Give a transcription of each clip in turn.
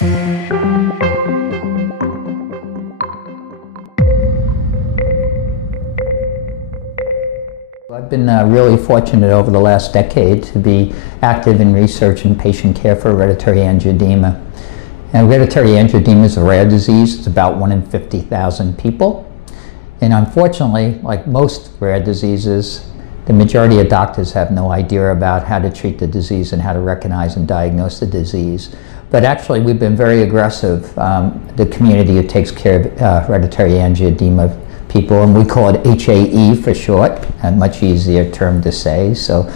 I've been really fortunate over the last decade to be active in research and patient care for hereditary angioedema. And hereditary angioedema is a rare disease. It's about 1 in 50,000 people. And unfortunately, like most rare diseases, the majority of doctors have no idea about how to treat the disease and how to recognize and diagnose the disease. But actually, we've been very aggressive, the community who takes care of hereditary angioedema people, and we call it HAE for short, a much easier term to say. So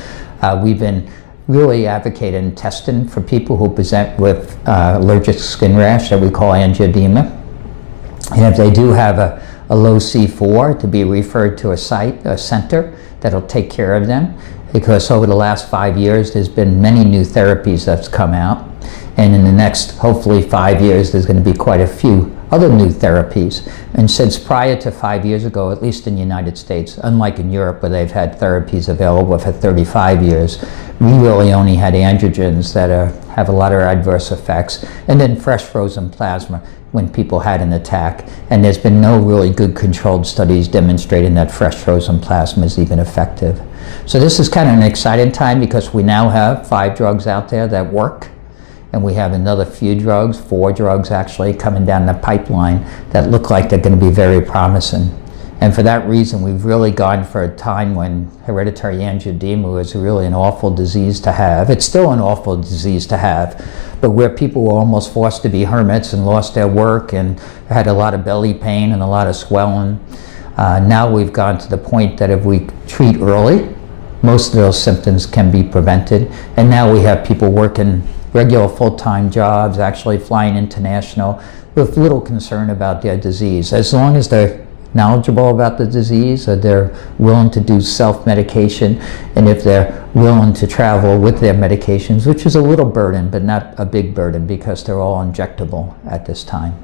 we've been really advocating and testing for people who present with allergic skin rash that we call angioedema. And if they do have a low C4, to be referred to a center that'll take care of them, because over the last 5 years there's been many new therapies that's come out, and in the next hopefully 5 years there's going to be quite a few other new therapies. And since prior to 5 years ago, at least in the United States, unlike in Europe where they've had therapies available for 35 years, we really only had androgens that have a lot of adverse effects, and then fresh frozen plasma when people had an attack. And there's been no really good controlled studies demonstrating that fresh frozen plasma is even effective. So this is kind of an exciting time because we now have 5 drugs out there that work. And we have another few drugs, 4 drugs actually, coming down the pipeline that look like they're going to be very promising. And for that reason, we've really gone for a time when hereditary angioedema was really an awful disease to have. It's still an awful disease to have, but where people were almost forced to be hermits and lost their work and had a lot of belly pain and a lot of swelling. Now we've gone to the point that if we treat early, most of those symptoms can be prevented. And now we have people working regular full-time jobs, actually flying international, with little concern about their disease. As long as they're knowledgeable about the disease, or they're willing to do self-medication, and if they're willing to travel with their medications, which is a little burden, but not a big burden because they're all injectable at this time.